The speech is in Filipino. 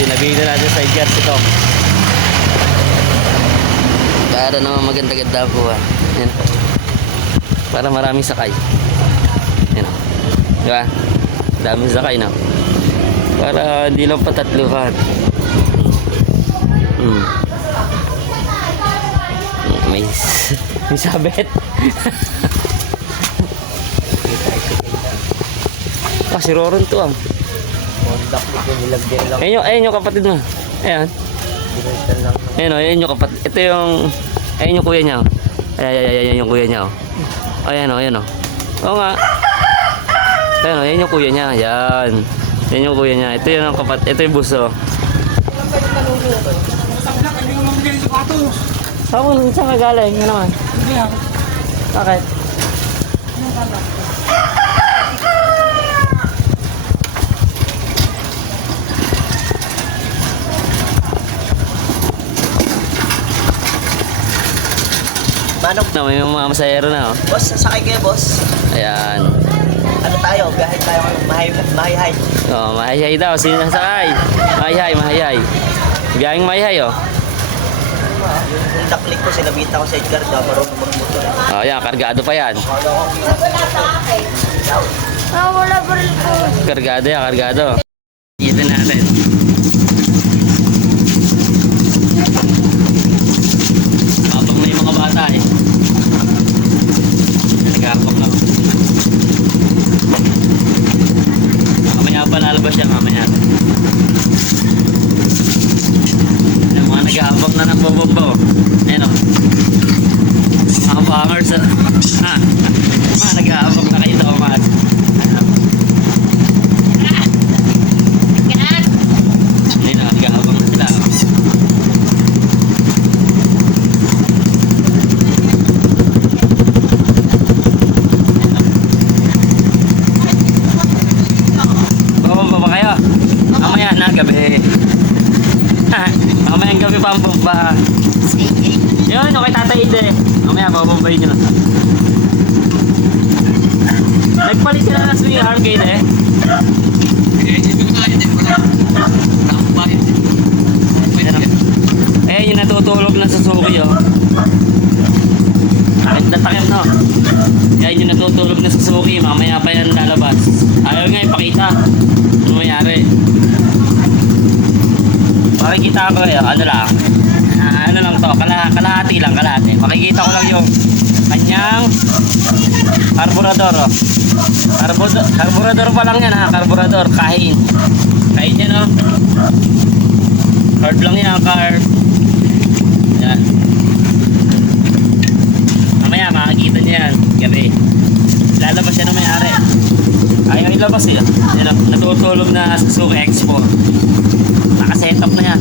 Sinabihin na natin sa Edgar si Tom. Para naman maganda-ganda po ah. Yan. Para maraming sakay. Yan. Diba? Daming sakay na. Para hindi lang patatluhan. May sabit. Si Roron to ah. Ayun yung kapatid mo. Ayan. Ayun yung kapatid. Ito yung ayun yung kuya niya. Ayan yung kuya niya. Ayan oh. Oo nga. Ayun yung kuya niya. Ayan. Yan yung kuya niya. Ito yung kapatid. Ito yung buso. Saan ka galing? Yan naman. Bakit? Manok No, may mga masayero na oh. boss, sasakay kayo boss. Ayan. Ano tayo? Biyahe tayo mahihay. Oh, mahihay daw. Sino nasakay? Mahihay. Biyaheng mahihay oh. Yung daklik ko, sinabita ko sa Edgar, marunong magmotor. Oh, yan. Kargado pa yan. Wala pa rin po. Kargado yan. Kargado. Dito natin. Kapag may mga bata eh. Nagkakapag lang. Mamaya pa lalabas siya. Mamaya. Yung mga nag-aabang na ng bobombo. Ayan o. Mga bangers. Mga nag-aabang na kayo daw mga. Ayan o. Nag-aabang na sila. Bobombo ba kayo? Mamaya na gabi. Mamayang gabi pa ang bomba. Yun, okay Tata Ide. Mamaya, babombayin nyo lang. Nagpalit sila na sa arcade eh. Eh, yung natutulog na Suzuki oh. Takit na takip no. Yan yung natutulog na Suzuki. Mamaya pa yan lalabas. Ayaw nga ipakita. Ano mayari? Makikita ko yun, ano lang to, kalahati lang. Makikita ko lang yung kanyang karburador oh. Karburador pa lang yan ha, karburador, kain yan oh. Carb lang yan, carb. Yan. Mamaya makikita niya yan, gabi. Lalabas yan na may-ari. Ayaw ilabas eh. Yan, natutulog na Suzuki Expo. Naka-setup na yan.